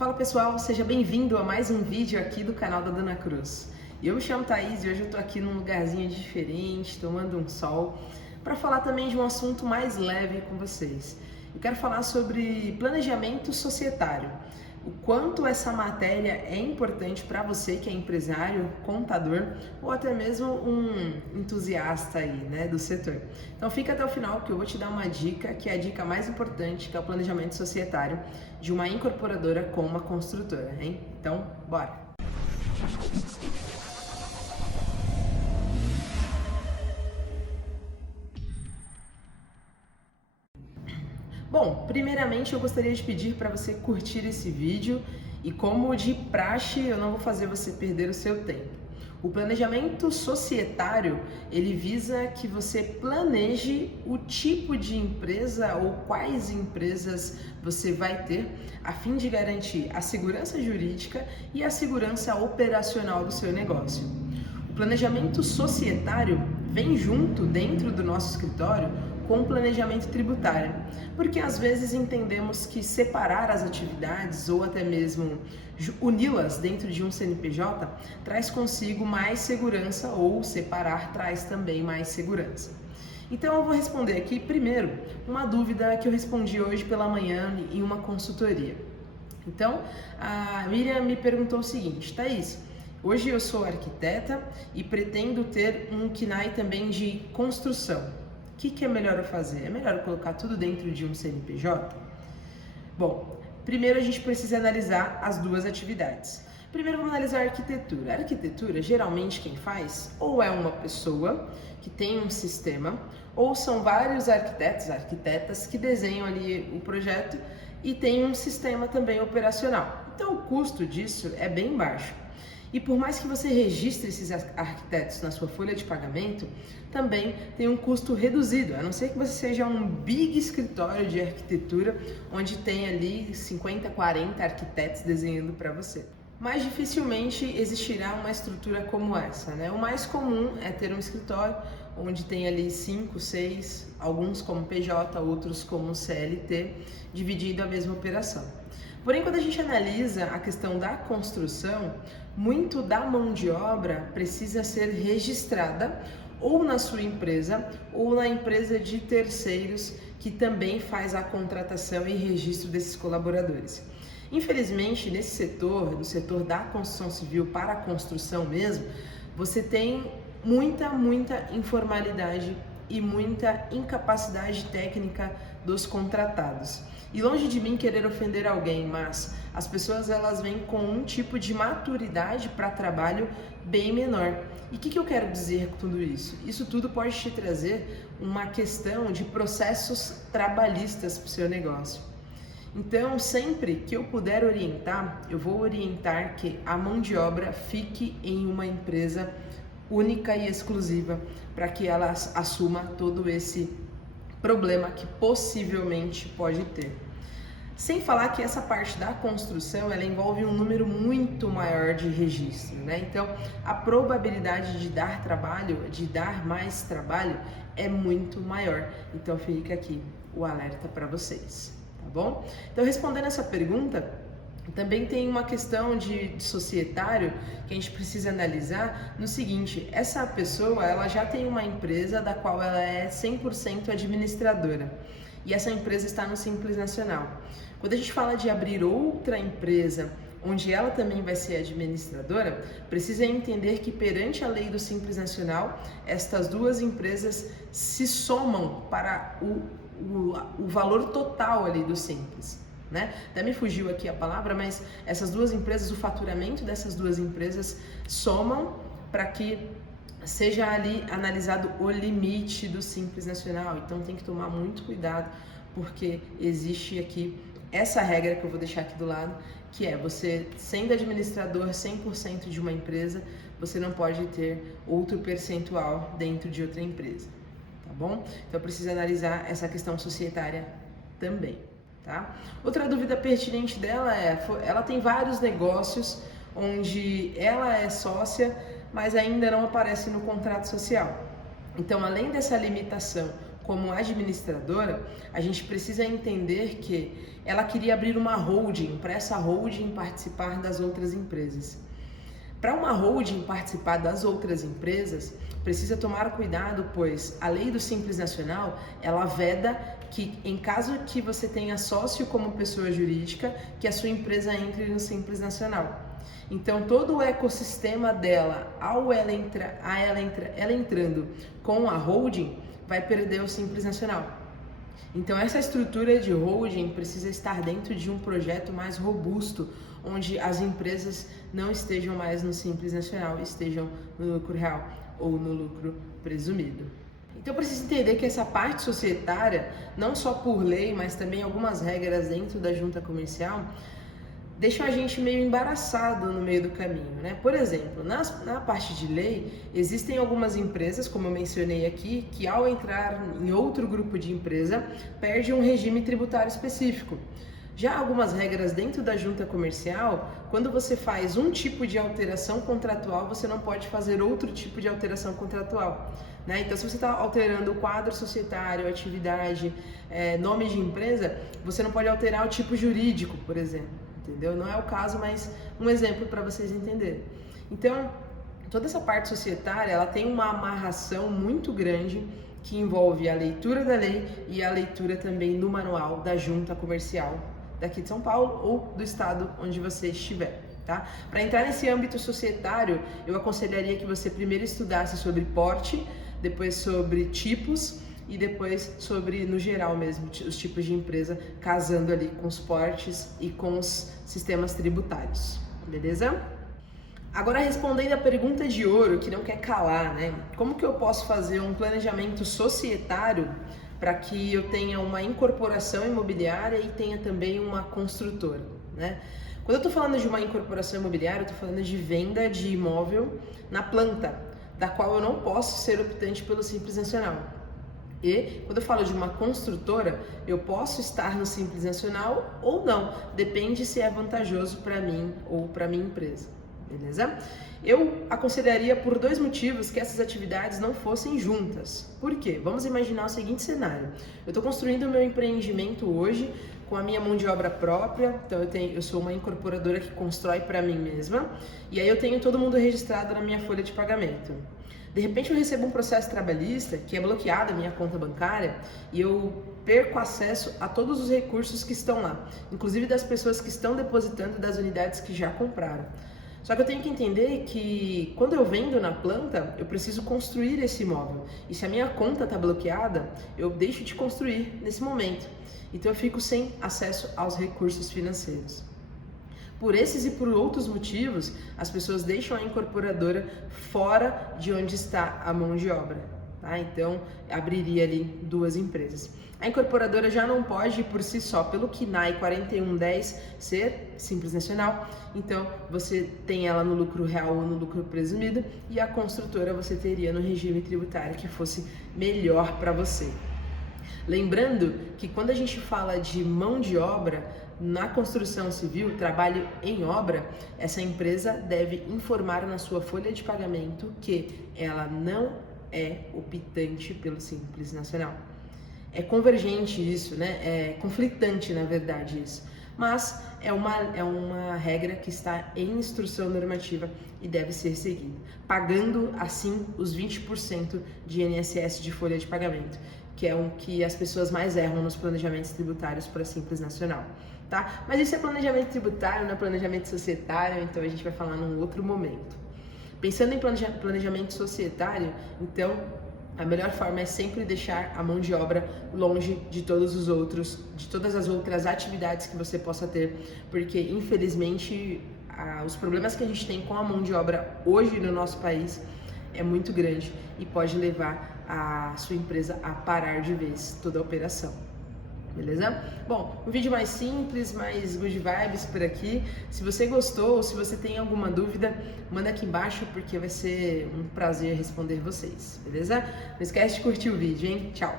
Fala pessoal, seja bem-vindo a mais um vídeo aqui do canal da Dona Cruz. Eu me chamo Thaís e hoje eu tô aqui num lugarzinho diferente, tomando um sol, para falar também de um assunto mais leve com vocês. Eu quero falar sobre planejamento societário, o quanto essa matéria é importante para você que é empresário, contador ou até mesmo um entusiasta aí, né, do setor. Então fica até o final que eu vou te dar uma dica, que é a dica mais importante, que é o planejamento societário de uma incorporadora com uma construtora, hein? Então, bora! Bom, primeiramente eu gostaria de pedir para você curtir esse vídeo e, como de praxe, eu não vou fazer você perder o seu tempo. O planejamento societário, ele visa que você planeje o tipo de empresa ou quais empresas você vai ter, a fim de garantir a segurança jurídica e a segurança operacional do seu negócio. O planejamento societário vem junto, dentro do nosso escritório, com o planejamento tributário, porque às vezes entendemos que separar as atividades ou até mesmo uni-las dentro de um CNPJ traz consigo mais segurança, ou separar traz também mais segurança. Então eu vou responder aqui primeiro uma dúvida que eu respondi hoje pela manhã em uma consultoria. Então a Miriam me perguntou o seguinte: Thaís, hoje eu sou arquiteta e pretendo ter um KNAI também de construção. O que é melhor eu fazer? É melhor eu colocar tudo dentro de um CNPJ? Bom, primeiro a gente precisa analisar as duas atividades. Primeiro vamos analisar a arquitetura. A arquitetura, geralmente quem faz ou é uma pessoa que tem um sistema, ou são vários arquitetos, arquitetas que desenham ali o projeto e tem um sistema também operacional. Então o custo disso é bem baixo. E por mais que você registre esses arquitetos na sua folha de pagamento, também tem um custo reduzido, a não ser que você seja um big escritório de arquitetura, onde tem ali 50, 40 arquitetos desenhando para você. Mas dificilmente existirá uma estrutura como essa, né? O mais comum é ter um escritório onde tem ali 5, 6, alguns como PJ, outros como CLT, dividindo a mesma operação. Porém, quando a gente analisa a questão da construção, muito da mão de obra precisa ser registrada ou na sua empresa ou na empresa de terceiros que também faz a contratação e registro desses colaboradores. Infelizmente, nesse setor, no setor da construção civil para a construção mesmo, você tem muita informalidade e muita incapacidade técnica dos contratados. E longe de mim querer ofender alguém, mas as pessoas elas vêm com um tipo de maturidade para trabalho bem menor. E o que eu quero dizer com tudo isso? Isso tudo pode te trazer uma questão de processos trabalhistas para o seu negócio. Então, sempre que eu puder orientar, eu vou orientar que a mão de obra fique em uma empresa única e exclusiva, para que ela assuma todo esse problema que possivelmente pode ter. Sem falar que essa parte da construção, ela envolve um número muito maior de registro, né? Então, a probabilidade de dar trabalho, de dar mais trabalho, é muito maior. Então, fica aqui o alerta para vocês, tá bom? Então, respondendo essa pergunta, também tem uma questão de societário que a gente precisa analisar no seguinte: essa pessoa ela já tem uma empresa da qual ela é 100% administradora e essa empresa está no Simples Nacional. Quando a gente fala de abrir outra empresa onde ela também vai ser administradora, precisa entender que perante a lei do Simples Nacional, estas duas empresas se somam para o valor total ali do Simples. Né? Até me fugiu aqui a palavra, mas essas duas empresas, o faturamento dessas duas empresas somam para que seja ali analisado o limite do Simples Nacional. Então tem que tomar muito cuidado, porque existe aqui essa regra que eu vou deixar aqui do lado, que é você sendo administrador 100% de uma empresa, você não pode ter outro percentual dentro de outra empresa, tá bom? Então precisa analisar essa questão societária também. Tá? Outra dúvida pertinente dela é, ela tem vários negócios onde ela é sócia, mas ainda não aparece no contrato social. Então, além dessa limitação como administradora, a gente precisa entender que ela queria abrir uma holding, para essa holding participar das outras empresas. Para uma holding participar das outras empresas, precisa tomar cuidado, pois a lei do Simples Nacional, ela veda que em caso que você tenha sócio como pessoa jurídica, que a sua empresa entre no Simples Nacional. Então, todo o ecossistema dela, ela entrando com a holding, vai perder o Simples Nacional. Então, essa estrutura de holding precisa estar dentro de um projeto mais robusto, onde as empresas não estejam mais no Simples Nacional, estejam no lucro real ou no lucro presumido. Então, precisa entender que essa parte societária, não só por lei, mas também algumas regras dentro da junta comercial, deixam a gente meio embaraçado no meio do caminho, né? Por exemplo, na parte de lei, existem algumas empresas, como eu mencionei aqui, que ao entrar em outro grupo de empresa, perde um regime tributário específico. Já algumas regras dentro da junta comercial, quando você faz um tipo de alteração contratual, você não pode fazer outro tipo de alteração contratual, né? Então, se você está alterando o quadro societário, atividade, nome de empresa, você não pode alterar o tipo jurídico, por exemplo. Entendeu? Não é o caso, mas um exemplo para vocês entenderem. Então, toda essa parte societária, ela tem uma amarração muito grande que envolve a leitura da lei e a leitura também do manual da junta comercial daqui de São Paulo ou do estado onde você estiver, tá? Para entrar nesse âmbito societário, eu aconselharia que você primeiro estudasse sobre porte, depois sobre tipos e depois sobre, no geral mesmo, os tipos de empresa, casando ali com os portes e com os sistemas tributários, beleza? Agora, respondendo a pergunta de ouro, que não quer calar, né? Como que eu posso fazer um planejamento societário para que eu tenha uma incorporação imobiliária e tenha também uma construtora, né? Quando eu estou falando de uma incorporação imobiliária, eu estou falando de venda de imóvel na planta, da qual eu não posso ser optante pelo Simples Nacional. E quando eu falo de uma construtora, eu posso estar no Simples Nacional ou não, depende se é vantajoso para mim ou para minha empresa, beleza? Eu aconselharia por dois motivos que essas atividades não fossem juntas. Por quê? Vamos imaginar o seguinte cenário: eu estou construindo o meu empreendimento hoje com a minha mão de obra própria, então eu sou uma incorporadora que constrói para mim mesma, e aí eu tenho todo mundo registrado na minha folha de pagamento. De repente eu recebo um processo trabalhista que é bloqueado a minha conta bancária e eu perco acesso a todos os recursos que estão lá, inclusive das pessoas que estão depositando das unidades que já compraram. Só que eu tenho que entender que quando eu vendo na planta, eu preciso construir esse imóvel. E se a minha conta está bloqueada, eu deixo de construir nesse momento. Então eu fico sem acesso aos recursos financeiros. Por esses e por outros motivos, as pessoas deixam a incorporadora fora de onde está a mão de obra, tá? Então, abriria ali duas empresas. A incorporadora já não pode, por si só, pelo KNAI 4110, ser Simples Nacional. Então, você tem ela no lucro real ou no lucro presumido, e a construtora você teria no regime tributário que fosse melhor para você. Lembrando que quando a gente fala de mão de obra, na construção civil, trabalho em obra, essa empresa deve informar na sua folha de pagamento que ela não é optante pelo Simples Nacional. É convergente isso, né? É conflitante, na verdade, isso. Mas é uma regra que está em instrução normativa e deve ser seguida, pagando assim os 20% de INSS de folha de pagamento, que é o que as pessoas mais erram nos planejamentos tributários para Simples Nacional, tá? Mas isso é planejamento tributário, não é planejamento societário, então a gente vai falar num outro momento. Pensando em planejamento societário, então a melhor forma é sempre deixar a mão de obra longe de todas as outras atividades que você possa ter, porque infelizmente os problemas que a gente tem com a mão de obra hoje no nosso país é muito grande e pode levar a sua empresa a parar de vez toda a operação. Beleza? Bom, um vídeo mais simples, mais good vibes por aqui. Se você gostou ou se você tem alguma dúvida, manda aqui embaixo porque vai ser um prazer responder vocês, beleza? Não esquece de curtir o vídeo, hein? Tchau!